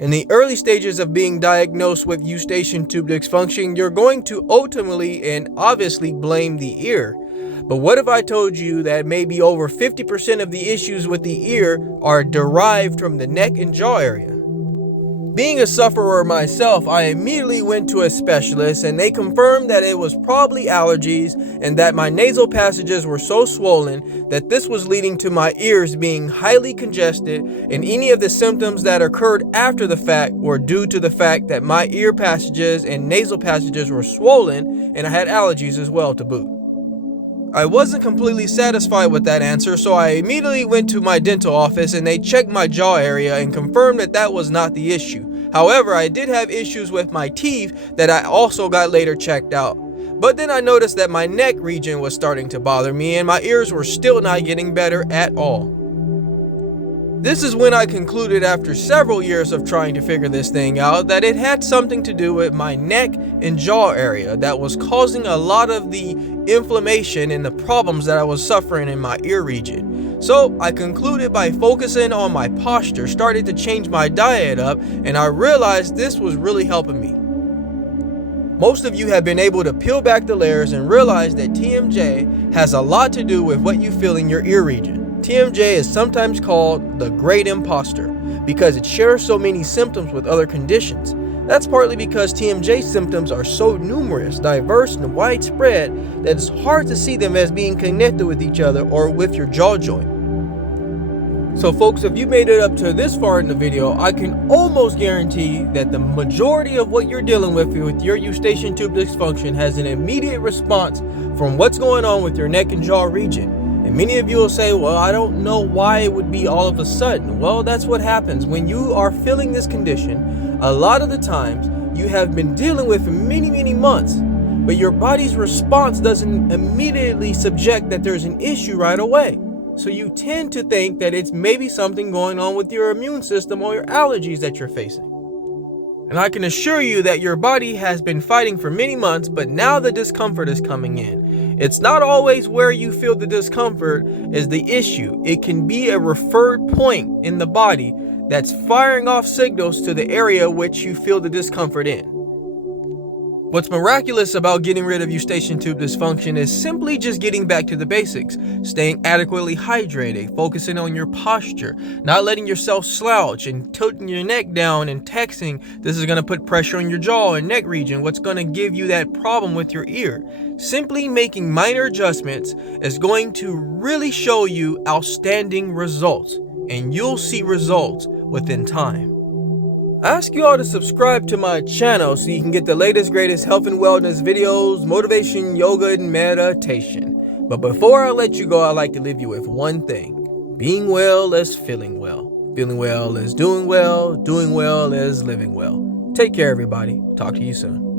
In the early stages of being diagnosed with Eustachian tube dysfunction, you're going to ultimately and obviously blame the ear. But what if I told you that maybe over 50% of the issues with the ear are derived from the neck and jaw area? Being a sufferer myself, I immediately went to a specialist and they confirmed that it was probably allergies and that my nasal passages were so swollen that this was leading to my ears being highly congested, and any of the symptoms that occurred after the fact were due to the fact that my ear passages and nasal passages were swollen and I had allergies as well to boot. I wasn't completely satisfied with that answer, so I immediately went to my dental office and they checked my jaw area and confirmed that that was not the issue. However, I did have issues with my teeth that I also got later checked out. But then I noticed that my neck region was starting to bother me and my ears were still not getting better at all. This is when I concluded, after several years of trying to figure this thing out, that it had something to do with my neck and jaw area that was causing a lot of the inflammation and the problems that I was suffering in my ear region. So I concluded by focusing on my posture, started to change my diet up, and I realized this was really helping me. Most of you have been able to peel back the layers and realize that TMJ has a lot to do with what you feel in your ear region. TMJ is sometimes called the great imposter because it shares so many symptoms with other conditions. That's partly because TMJ symptoms are so numerous, diverse, and widespread that it's hard to see them as being connected with each other or with your jaw joint. So folks, if you made it up to this far in the video, I can almost guarantee that the majority of what you're dealing with your Eustachian tube dysfunction has an immediate response from what's going on with your neck and jaw region. And many of you will say, well, I don't know why it would be all of a sudden. Well, that's what happens when you are feeling this condition. A lot of the times you have been dealing with for many months, but your body's response doesn't immediately subject that there's an issue right away. So you tend to think that it's maybe something going on with your immune system or your allergies that you're facing. And I can assure you that your body has been fighting for many months, but now the discomfort is coming in. It's not always where you feel the discomfort is the issue. It can be a referred point in the body that's firing off signals to the area which you feel the discomfort in. What's miraculous about getting rid of Eustachian tube dysfunction is simply just getting back to the basics, staying adequately hydrated, focusing on your posture, not letting yourself slouch and tilting your neck down and texting. This is going to put pressure on your jaw and neck region, what's going to give you that problem with your ear. Simply making minor adjustments is going to really show you outstanding results, and you'll see results within time. I ask you all to subscribe to my channel so you can get the latest, greatest health and wellness videos, motivation, yoga, and meditation. But before I let you go, I'd like to leave you with one thing. Being well is feeling well. Feeling well is doing well is living well. Take care, everybody. Talk to you soon.